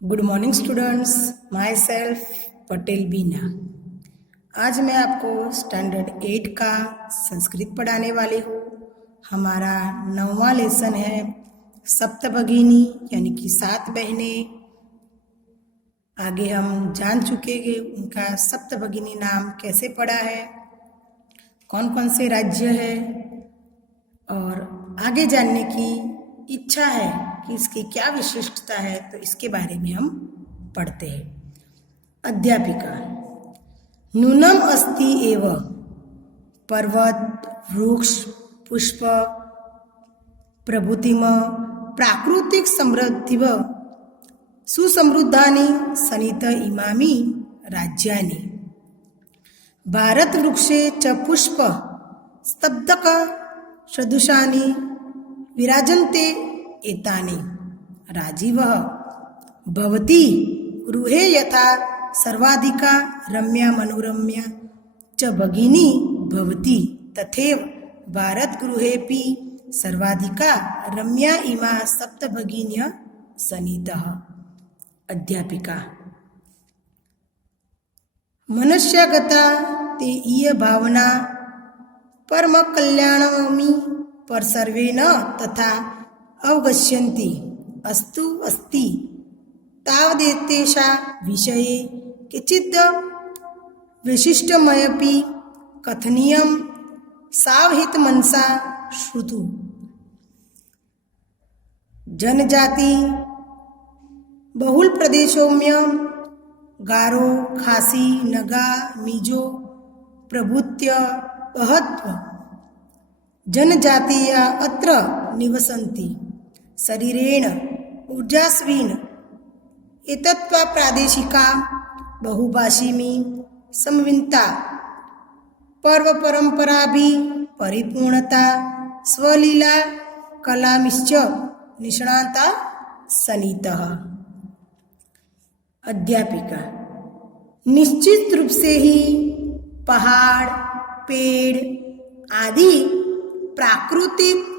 Good morning students, myself Patel Bina. आज मैं आपको स्टैंडर्ड 8 का संस्कृत पढ़ाने वाली हूँ। हमारा 9वां लेसन है सप्तभगिनी यानी कि 7 बहनें। आगे हम जान चुके हैं उनका सप्तभगिनी नाम कैसे पड़ा है, कौन कौन से राज्य है, और आगे जानने की इच्छा है कि इसकी क्या विशिष्टता है, तो इसके बारे में हम पढ़ते हैं। अध्यापिका। नूनम अस्ति एव पर्वत वृक्ष पुष्प प्रभृतिम प्राकृतिक समृद्धिव सुसमृद्धानि सनित इमामी राज्यानि भारत वृक्षे च पुष्प स्तब्धक सदृशानि विराजन्ते एतानि राजीवः भवति गृहे यथा सर्वाधिका रम्या मनोरम्या च भगिनी भवति तथैव भारत गृहेऽपि सर्वाधिका रम्या इमा सप्तभगिन्यः सन्निधः। अध्यापिका। मनुष्यगता ते इय भावना परम कल्याणमि पर सर्वे न तथा अवगच्छन्ति अस्तु अस्ति तावदेतेषा विषये किंचित् विशिष्टमयपि कथनीयं सावहित मनसा श्रुतु। जनजाति बहुल प्रदेशों में गारो खासी नगा मिजो प्रभृत्य बहत्व जनजातीय अत्र निवसन्ति शरीरेण ऊर्जास्विन एतत्वा प्रादेशिका बहुभाषिमी समविन्ता पर्व परंपरा भी परिपूर्णता स्वलीला कलामिश्च निष्णाता सनितः। अध्यापिका। निश्चित रूप से ही पहाड़ पेड़ आदि प्राकृतिक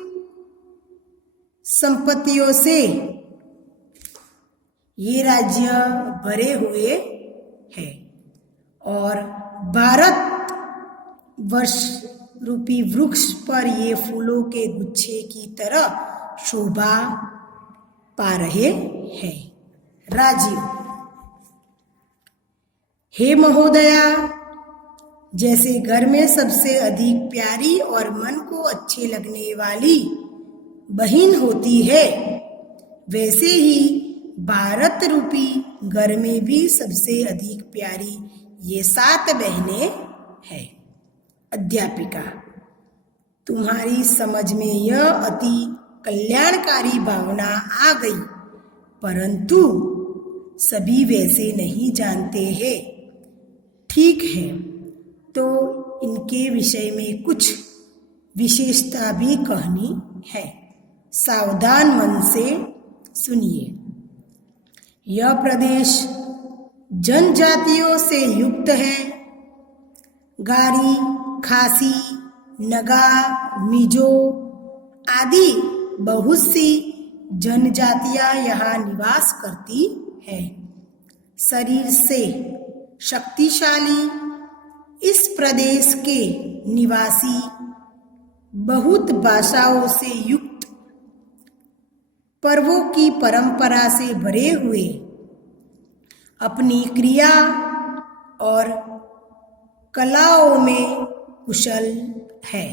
संपत्तियों से ये राज्य भरे हुए हैं और भारत वर्ष रूपी वृक्ष पर ये फूलों के गुच्छे की तरह शोभा पा रहे हैं। राजीव। हे महोदया, जैसे घर में सबसे अधिक प्यारी और मन को अच्छे लगने वाली बहन होती है, वैसे ही भारत रूपी घर में भी सबसे अधिक प्यारी ये 7 बहनें हैं। अध्यापिका। तुम्हारी समझ में यह अति कल्याणकारी भावना आ गई, परंतु सभी वैसे नहीं जानते हैं। ठीक है, तो इनके विषय में कुछ विशेषता भी कहनी है। सावधान मन से सुनिए। यह प्रदेश जनजातियों से युक्त है। गारी खासी नगा मिजो आदि बहुत सी जनजातियां यहाँ निवास करती है। शरीर से शक्तिशाली इस प्रदेश के निवासी बहुत भाषाओं से युक्त पर्वों की परंपरा से भरे हुए अपनी क्रिया और कलाओं में कुशल है।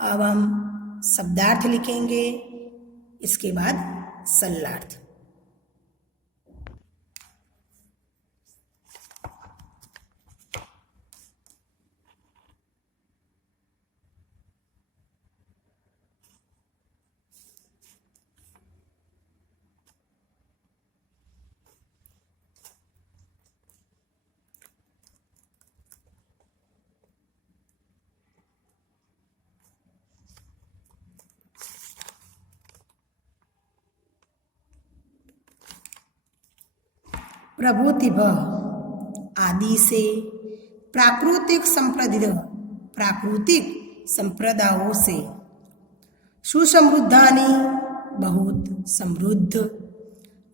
अब हम शब्दार्थ लिखेंगे, इसके बाद सल्लार्थ। प्रभुतिभ आदि से प्राकृतिक संप्रदायों से सुसमृद्धानि बहुत समृद्ध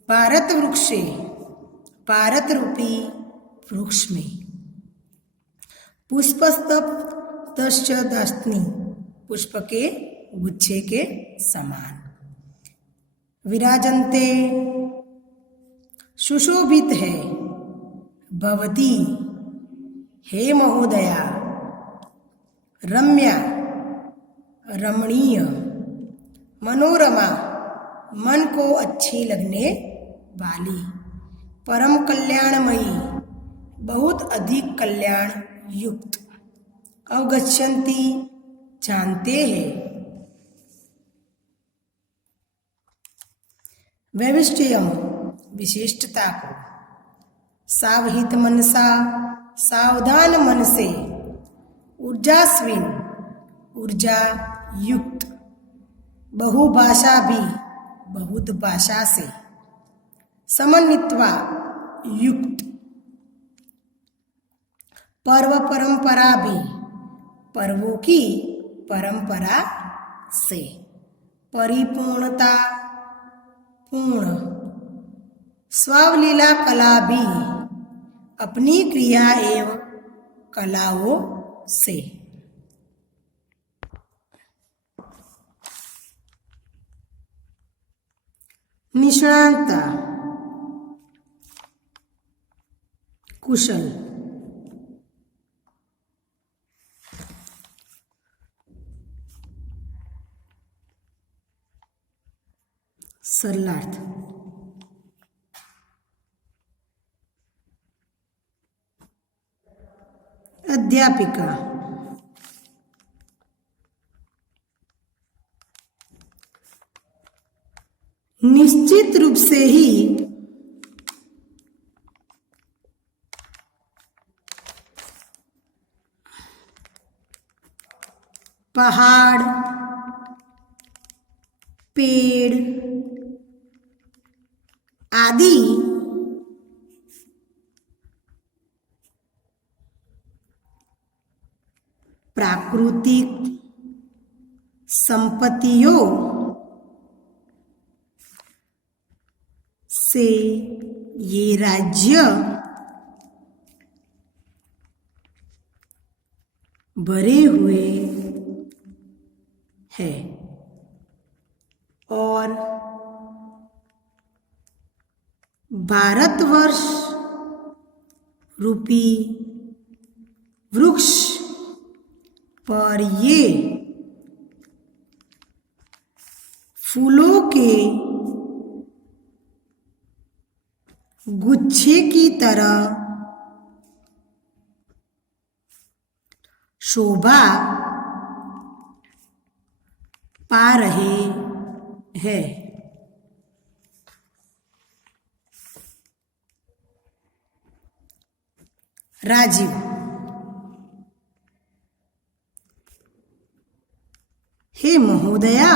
भारत वृक्षे पारत रूपी वृक्ष में। पुष्पस्तब्धश्च दास्नि, पुष्प के गुच्छे के समान। विराजन्ते, सुशोभित है। भवती, हे महोदया। रम्या, रमणीय। मनोरमा, मन को अच्छी लगने वाली। परम कल्याणमयी, बहुत अधिक कल्याण युक्त। अवगच्छन्ति, जानते हैं। वैशिष्ट्यम, विशिष्टता को। सावहित मनसा, सावधान मन से। ऊर्जास्विन, ऊर्जा युक्त। बहुभाषा भी, बहुत भाषा से। समन्वित्वा, युक्त। पर्व परंपरा भी, पर्वों की परंपरा से। परिपूर्णता, पूर्ण। स्वावलीला कला भी, अपनी क्रिया एवं कलाओं से। निष्णांता, कुशल। सरलार्थ, अध्यापिका। निश्चित रूप से ही पहाड़, पेड़ आदि प्राकृतिक संपत्तियों से ये राज्य भरे हुए है और भारतवर्ष रूपी वृक्ष पर ये फूलों के गुच्छे की तरह शोभा पा रहे हैं। राजीव, हे महोदया,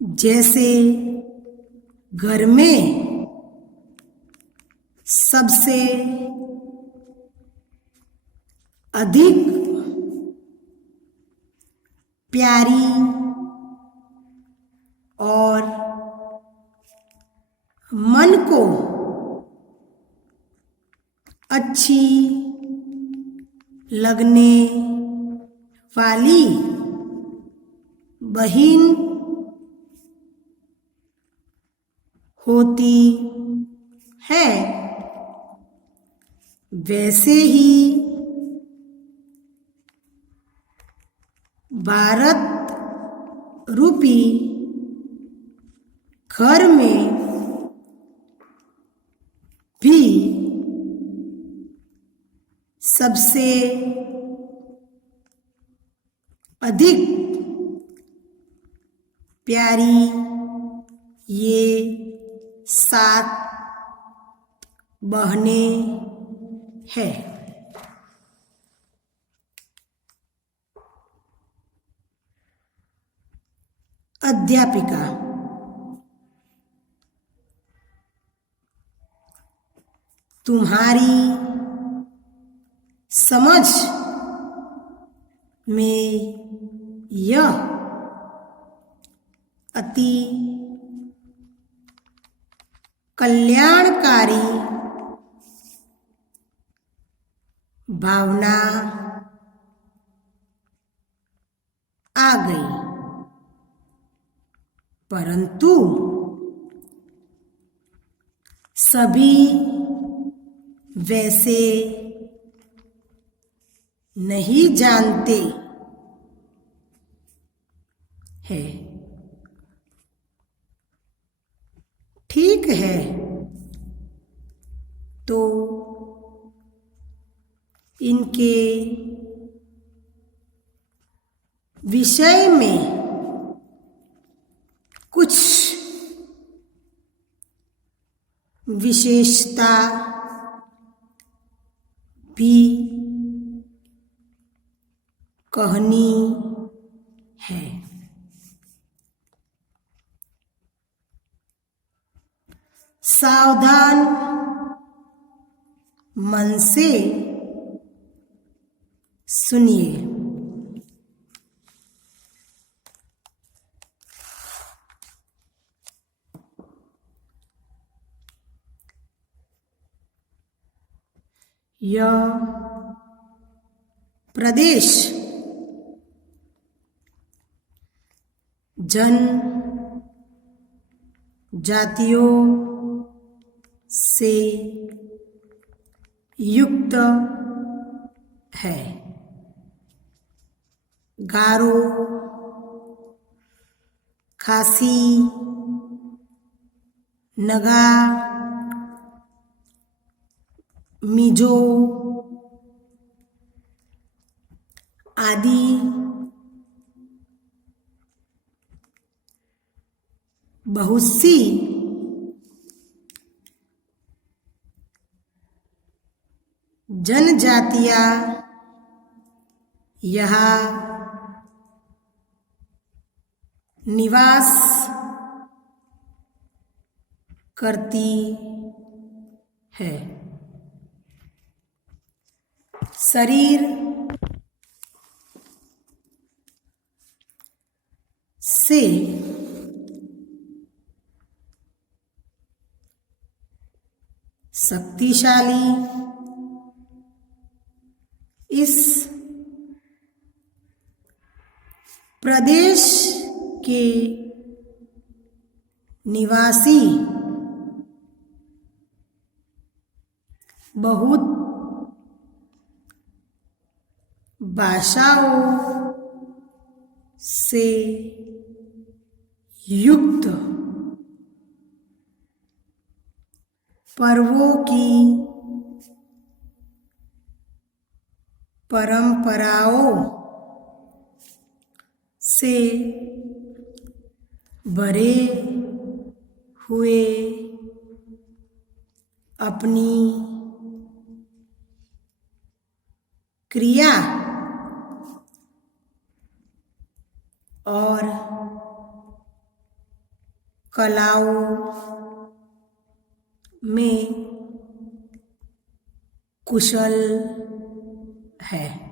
जैसे घर में सबसे अधिक प्यारी और मन को अच्छी लगने वाली बहन होती है, वैसे ही भारत रूपी घर में भी सबसे अधिक प्यारी ये 7 बहनें हैं। अध्यापिका, तुम्हारी समझ में यह अति कल्याणकारी भावना आ गई, परंतु सभी वैसे नहीं जानते हैं। ठीक है, तो इनके विषय में कुछ विशेषता भी कहनी है। सावधान मन से सुनिए। यह प्रदेश जन जातियों से युक्त है। गारो, खासी, नगा, मिजो आदि बहुत सी जनजातियां यहाँ निवास करती है। शरीर से शक्तिशाली इस प्रदेश के निवासी बहुत भाषाओं से युक्त पर्वों की परंपराओं से भरे हुए अपनी क्रिया और कलाओं में कुशल है।